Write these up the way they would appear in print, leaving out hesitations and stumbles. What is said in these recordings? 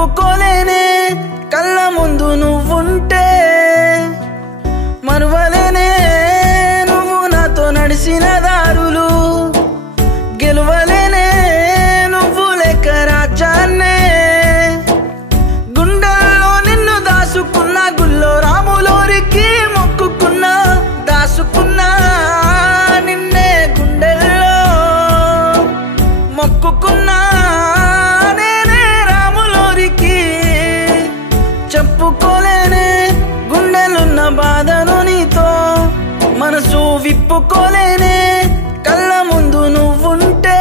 విప్పుకోలేనే కళ్ళ ముందు నువ్వుంటే మరువలేనే నువ్వు నాతో నడిసిన దారులు గెలువలేనే నువ్వు లేక రాజ్యాన్నే గుండెల్లో నిన్ను దాసుకున్నా గుల్లో రాములోరికి మొక్కుకున్నా దాసుకున్నా నిన్నే గుండెల్లో మొక్కుకున్నా నేనే రాములోరికి చెప్పుకోలేనే గుండెలున్న బాధను నీతో మనసు విప్పుకోలేనే కళ్ళ ముందు నువ్వుంటే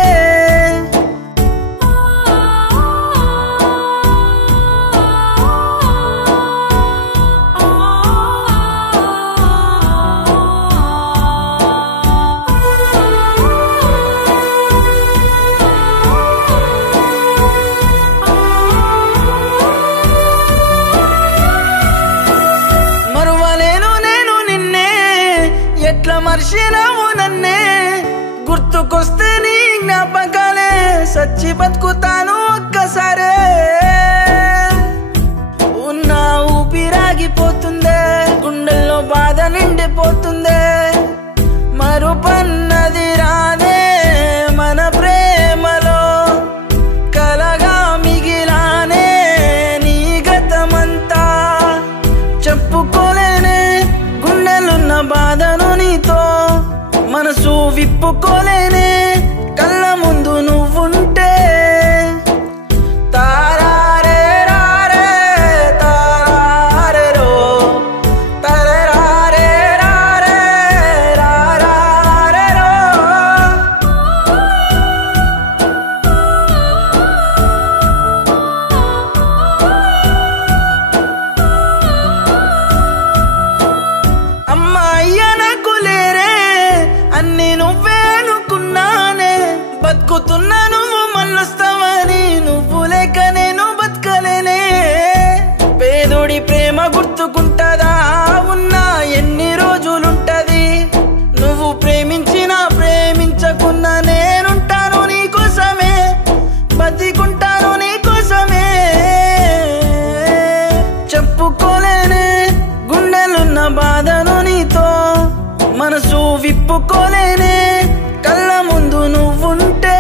మరువలేను నేను నిన్నే ఎట్లా మర్చినావు నన్నే గుర్తుకొస్తే నీ జ్ఞాపకాలే సచ్చి బతుకుతాను ఒక్కసారే ఉన్న ఊపిరాగిపోతుందే గుండెల్లో బాధ నిండిపోతుందే మరుపన్నది రాదే మన ప్రేమలో కలగా మిగిలానే నీ గతమంతా చెప్పుకోలేనే గుండెలున్న బాధను నీతో మనసు విప్పుకోలేనే కళ్ళ ముందు నువ్వుంటే తారారే రారే తారారేరో తరరారే రారే రారారేరో అమ్మాయ్య నాకు లేరే అన్ని నువ్వే అనుకున్నానే బతుకుతున్నా నువ్వు మళ్ళొస్తావని నువ్వు లేక నేను బతకలేనే పేదోడి ప్రేమ గుర్తుకుంటదా ఉన్నా ఎన్ని రోజులుంటది నువ్వు ప్రేమించినా ప్రేమించకున్నా నేనుంటాను నీకోసమే బతికుంటాను నీకోసమే చెప్పుకోలేనే గుండెలున్న బాధను నీతో మనసు విప్పుకోలేనే కళ్ళ ముందు నువ్వుంటే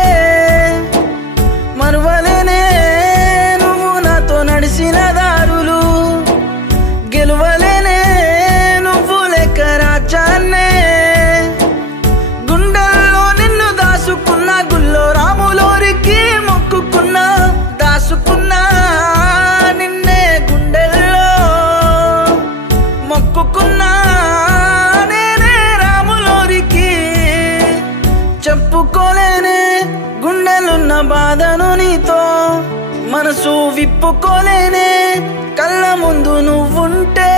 మరువలేనే నువ్వు నాతో నడిసిన దారులు గెలువలేనే నువ్వు లేక రాజ్యాన్నే గుండెల్లో నిన్ను దాసుకున్నా గుల్లో రాములోరికి మొక్కుకున్నా దాసుకున్నా నిన్నే గుండెల్లో మొక్కుకున్నా చెప్పుకోలేనే గుండెలున్న బాధను నీతో మనసు విప్పుకోలేనే కళ్ళ ముందు నువ్వుంటే